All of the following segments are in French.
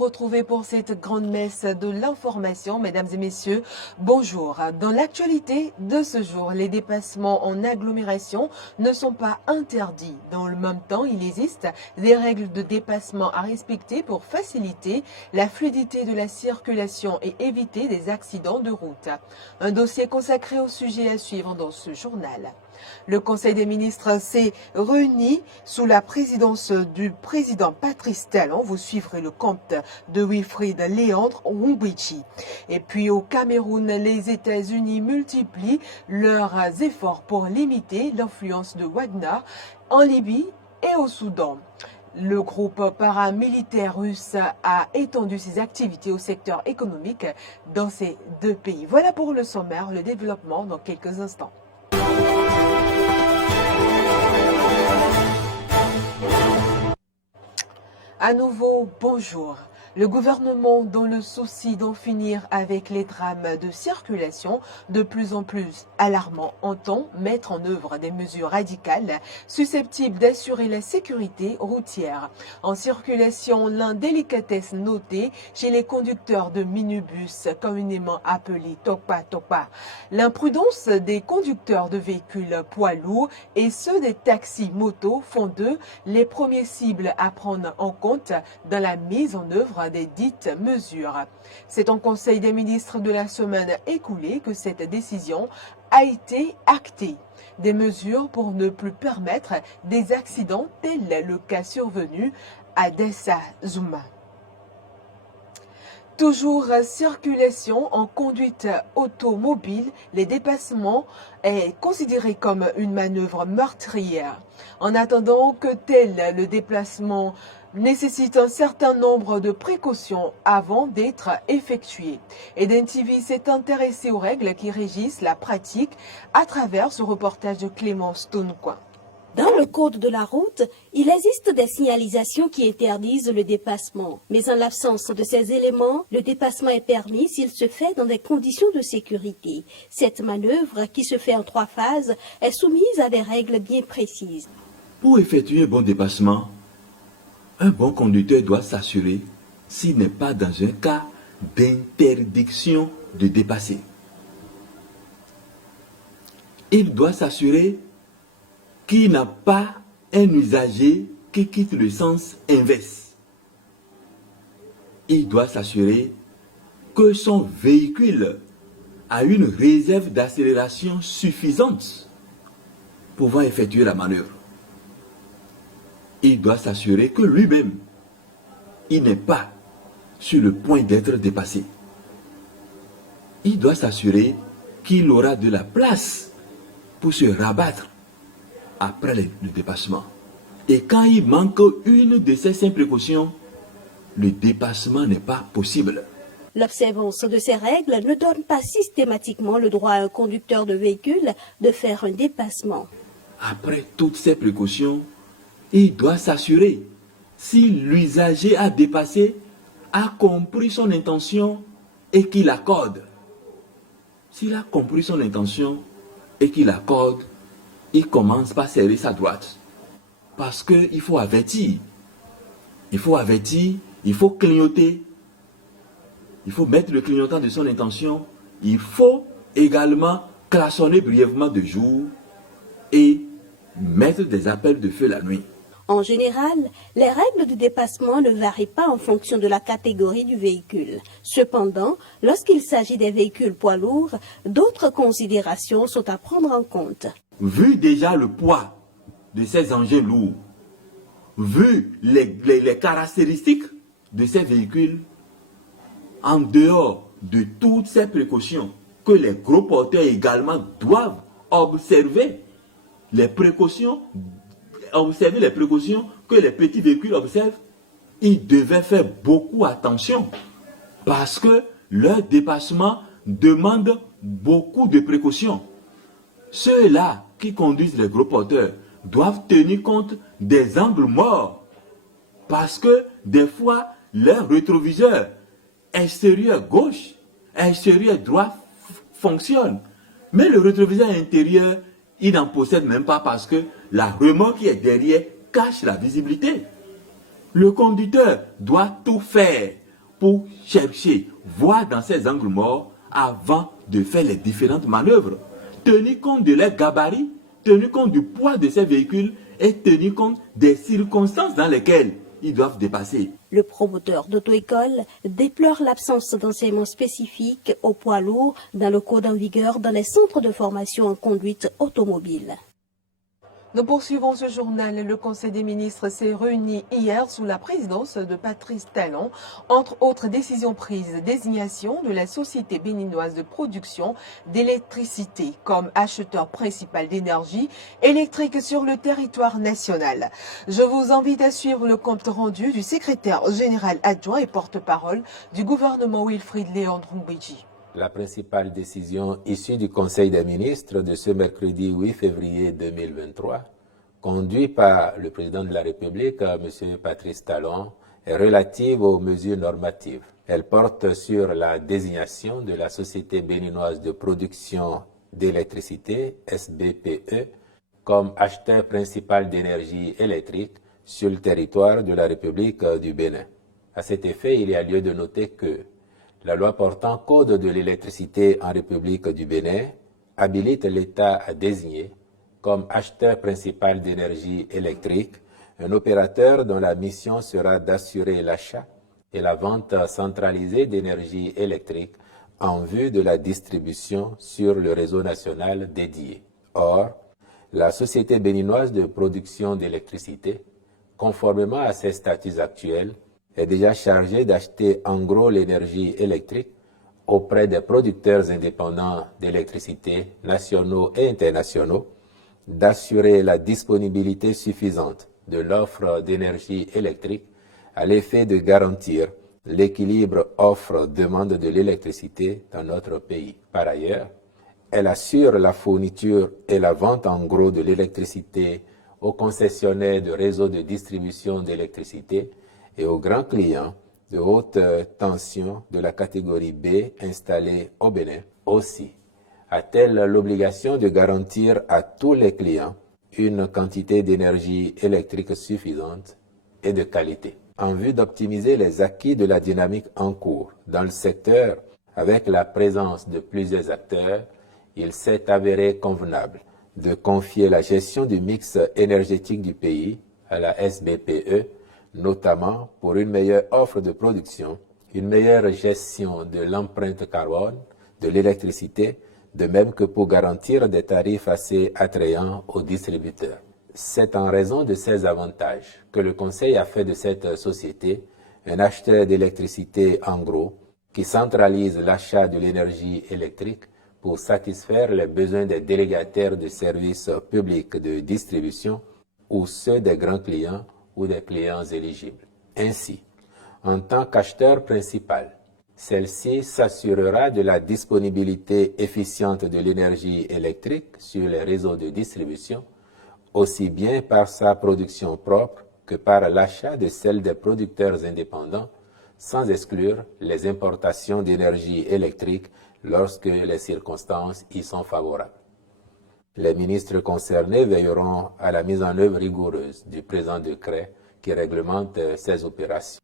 retrouver pour cette grande messe de l'information. Mesdames et messieurs, bonjour. Dans l'actualité de ce jour, les dépassements en agglomération ne sont pas interdits. Dans le même temps, il existe des règles de dépassement à respecter pour faciliter la fluidité de la circulation et éviter des accidents de route. Un dossier consacré au sujet à suivre dans ce journal. Le Conseil des ministres s'est réuni sous la présidence du président Patrice Talon. Vous suivrez le compte de Wilfried Léandre Wumbichi. Et puis au Cameroun, les États-Unis multiplient leurs efforts pour limiter l'influence de Wagner en Libye et au Soudan. Le groupe paramilitaire russe a étendu ses activités au secteur économique dans ces deux pays. Voilà pour le sommaire, le développement dans quelques instants. À nouveau, bonjour. Le gouvernement, dans le souci d'en finir avec les drames de circulation de plus en plus alarmants, entend mettre en œuvre des mesures radicales susceptibles d'assurer la sécurité routière. En circulation, l'indélicatesse notée chez les conducteurs de minibus, communément appelés topa-topa. L'imprudence des conducteurs de véhicules poids lourds et ceux des taxis motos font d'eux les premiers cibles à prendre en compte dans la mise en œuvre des dites mesures. C'est en Conseil des ministres de la semaine écoulée que cette décision a été actée. Des mesures pour ne plus permettre des accidents tel le cas survenu à Dessa Zouma. Toujours circulation en conduite automobile, les dépassements est considéré comme une manœuvre meurtrière. En attendant que tel le déplacement nécessite un certain nombre de précautions avant d'être effectué. Eden TV s'est intéressé aux règles qui régissent la pratique à travers ce reportage de Clémence Tonquin. Dans le code de la route, il existe des signalisations qui interdisent le dépassement. Mais en l'absence de ces éléments, le dépassement est permis s'il se fait dans des conditions de sécurité. Cette manœuvre, qui se fait en 3 phases, est soumise à des règles bien précises. Pour effectuer un bon dépassement, un bon conducteur doit s'assurer s'il n'est pas dans un cas d'interdiction de dépasser. Il doit s'assurer qu'il n'a pas un usager qui quitte le sens inverse. Il doit s'assurer que son véhicule a une réserve d'accélération suffisante pour pouvoir effectuer la manœuvre. Il doit s'assurer que lui-même, il n'est pas sur le point d'être dépassé. Il doit s'assurer qu'il aura de la place pour se rabattre après le dépassement. Et quand il manque une de ces 5 précautions, le dépassement n'est pas possible. L'observance de ces règles ne donne pas systématiquement le droit à un conducteur de véhicule de faire un dépassement. Après toutes ces précautions, il doit s'assurer si l'usager a dépassé, a compris son intention et qu'il accorde. S'il a compris son intention et qu'il accorde, il commence par serrer sa droite. Parce qu'il faut avertir. Il faut avertir, il faut clignoter. Il faut mettre le clignotant de son intention. Il faut également klaxonner brièvement de jour et mettre des appels de feu la nuit. En général, les règles de dépassement ne varient pas en fonction de la catégorie du véhicule. Cependant, lorsqu'il s'agit des véhicules poids lourds, d'autres considérations sont à prendre en compte. Vu déjà le poids de ces engins lourds, vu les caractéristiques de ces véhicules, en dehors de toutes ces précautions que les gros porteurs également doivent observer, les précautions que les petits véhicules observent, ils devaient faire beaucoup attention parce que leur dépassement demande beaucoup de précautions. Ceux-là qui conduisent les gros porteurs doivent tenir compte des angles morts parce que des fois leur rétroviseur extérieur gauche, extérieur droit fonctionne, mais le rétroviseur intérieur il n'en possède même pas parce que la remorque qui est derrière cache la visibilité. Le conducteur doit tout faire pour chercher, voir dans ces angles morts avant de faire les différentes manœuvres. Tenir compte de leurs gabarits, tenir compte du poids de ces véhicules et tenir compte des circonstances dans lesquelles ils doivent dépasser. Le promoteur d'auto-école déplore l'absence d'enseignement spécifique au poids lourd dans le code en vigueur dans les centres de formation en conduite automobile. Nous poursuivons ce journal. Le Conseil des ministres s'est réuni hier sous la présidence de Patrice Talon. Entre autres décisions prises, désignation de la Société béninoise de production d'électricité comme acheteur principal d'énergie électrique sur le territoire national. Je vous invite à suivre le compte rendu du secrétaire général adjoint et porte-parole du gouvernement Wilfried Léon Ndrumbidji. La principale décision issue du Conseil des ministres de ce mercredi 8 février 2023, conduit par le président de la République, M. Patrice Talon, est relative aux mesures normatives. Elle porte sur la désignation de la Société béninoise de production d'électricité, SBPE, comme acheteur principal d'énergie électrique sur le territoire de la République du Bénin. À cet effet, il y a lieu de noter que la loi portant code de l'électricité en République du Bénin habilite l'État à désigner comme acheteur principal d'énergie électrique un opérateur dont la mission sera d'assurer l'achat et la vente centralisée d'énergie électrique en vue de la distribution sur le réseau national dédié. Or, la Société béninoise de production d'électricité, conformément à ses statuts actuels, est déjà chargée d'acheter en gros l'énergie électrique auprès des producteurs indépendants d'électricité nationaux et internationaux, d'assurer la disponibilité suffisante de l'offre d'énergie électrique à l'effet de garantir l'équilibre offre-demande de l'électricité dans notre pays. Par ailleurs, elle assure la fourniture et la vente en gros de l'électricité aux concessionnaires de réseaux de distribution d'électricité et aux grands clients de haute tension de la catégorie B installés au Bénin. Aussi, a-t-elle l'obligation de garantir à tous les clients une quantité d'énergie électrique suffisante et de qualité. En vue d'optimiser les acquis de la dynamique en cours dans le secteur avec la présence de plusieurs acteurs, il s'est avéré convenable de confier la gestion du mix énergétique du pays à la SBPE, notamment pour une meilleure offre de production, une meilleure gestion de l'empreinte carbone de l'électricité, de même que pour garantir des tarifs assez attrayants aux distributeurs. C'est en raison de ces avantages que le Conseil a fait de cette société un acheteur d'électricité en gros qui centralise l'achat de l'énergie électrique pour satisfaire les besoins des délégataires de services publics de distribution ou ceux des grands clients ou des clients éligibles. Ainsi, en tant qu'acheteur principal, celle-ci s'assurera de la disponibilité efficiente de l'énergie électrique sur les réseaux de distribution, aussi bien par sa production propre que par l'achat de celle des producteurs indépendants, sans exclure les importations d'énergie électrique lorsque les circonstances y sont favorables. Les ministres concernés veilleront à la mise en œuvre rigoureuse du présent décret qui réglemente ces opérations.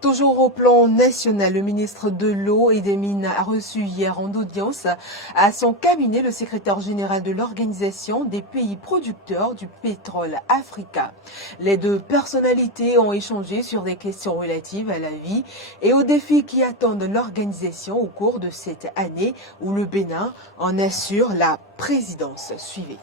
Toujours au plan national, le ministre de l'Eau et des Mines a reçu hier en audience à son cabinet le secrétaire général de l'Organisation des pays producteurs du pétrole Africa. Les deux personnalités ont échangé sur des questions relatives à la vie et aux défis qui attendent l'organisation au cours de cette année où le Bénin en assure la présidence. Suivez.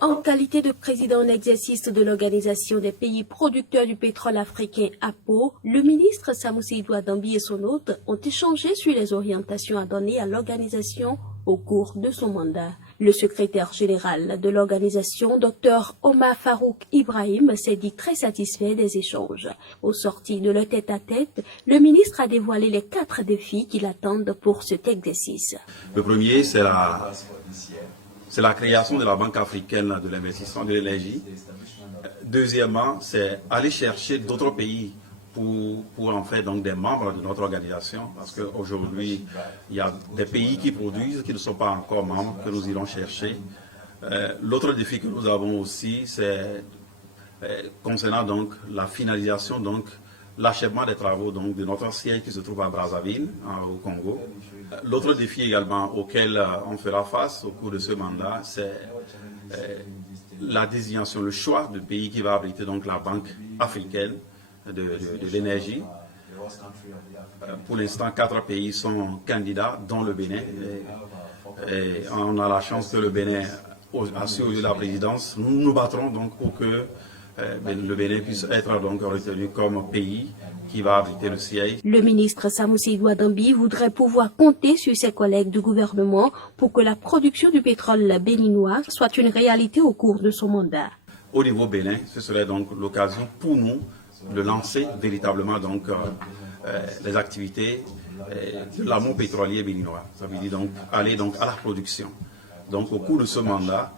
En qualité de président en exercice de l'Organisation des pays producteurs du pétrole africain APO, le ministre Samousseïdou Adambi et son hôte ont échangé sur les orientations à donner à l'organisation au cours de son mandat. Le secrétaire général de l'organisation, Dr Omar Farouk Ibrahim, s'est dit très satisfait des échanges. Au sorti de leur tête-à-tête, le ministre a dévoilé les 4 défis qui l'attendent pour cet exercice. Le premier, c'est la création de la Banque africaine de l'investissement de l'énergie. Deuxièmement, c'est aller chercher d'autres pays pour en faire donc des membres de notre organisation, parce qu'aujourd'hui, il y a des pays qui produisent, qui ne sont pas encore membres, que nous irons chercher. L'autre défi que nous avons aussi, c'est concernant donc la finalisation donc l'achèvement des travaux donc, de notre siège qui se trouve à Brazzaville, au Congo. L'autre défi également auquel on fera face au cours de ce mandat, c'est la désignation, le choix du pays qui va abriter donc la Banque africaine de l'énergie. Pour l'instant, 4 pays sont candidats, dont le Bénin. Et on a la chance que le Bénin assure la présidence. Nous nous battrons donc pour que le Bénin puisse être donc retenu comme pays qui va abriter le siège. Le ministre Samoussi Douadambi voudrait pouvoir compter sur ses collègues du gouvernement pour que la production du pétrole béninois soit une réalité au cours de son mandat. Au niveau Bénin, ce serait donc l'occasion pour nous de lancer véritablement donc les activités de l'amour pétrolier béninois. Ça veut dire donc aller donc à la production. Donc au cours de ce mandat,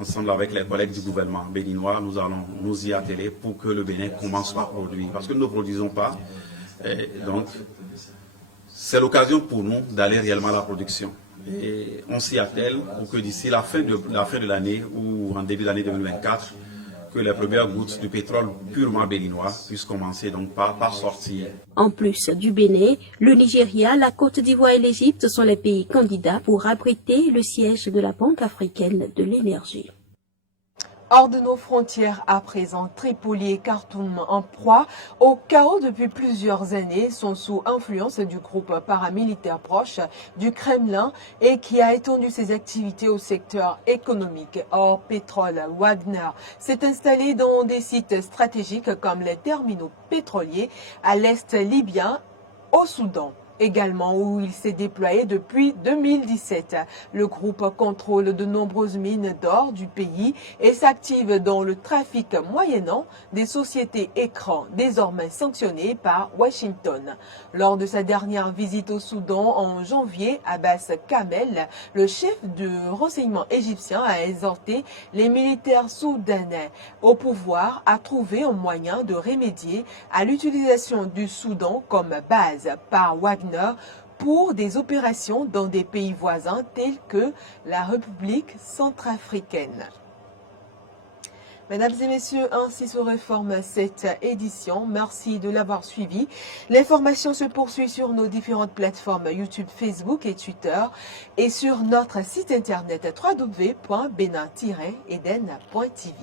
ensemble avec les collègues du gouvernement béninois, nous allons nous y atteler pour que le Bénin commence à produire. Parce que nous ne produisons pas. Donc, c'est l'occasion pour nous d'aller réellement à la production. Et on s'y attelle pour que d'ici la fin de l'année ou en début de l'année 2024, que les premières gouttes du pétrole purement béninois puissent commencer donc par sortir. En plus du Bénin, le Nigeria, la Côte d'Ivoire et l'Égypte sont les pays candidats pour abriter le siège de la Banque africaine de l'énergie. Hors de nos frontières à présent, Tripoli et Khartoum en proie au chaos depuis plusieurs années sont sous influence du groupe paramilitaire proche du Kremlin et qui a étendu ses activités au secteur économique. Or, pétrole, Wagner s'est installé dans des sites stratégiques comme les terminaux pétroliers à l'est libyen, au Soudan. Également où il s'est déployé depuis 2017. Le groupe contrôle de nombreuses mines d'or du pays et s'active dans le trafic moyennant des sociétés écrans désormais sanctionnées par Washington. Lors de sa dernière visite au Soudan en janvier, Abbas Kamel, le chef de renseignement égyptien, a exhorté les militaires soudanais au pouvoir à trouver un moyen de remédier à l'utilisation du Soudan comme base par Wagner pour des opérations dans des pays voisins tels que la République centrafricaine. Mesdames et messieurs, ainsi se referme cette édition. Merci de l'avoir suivi. L'information se poursuit sur nos différentes plateformes YouTube, Facebook et Twitter et sur notre site internet www.benin-eden.tv.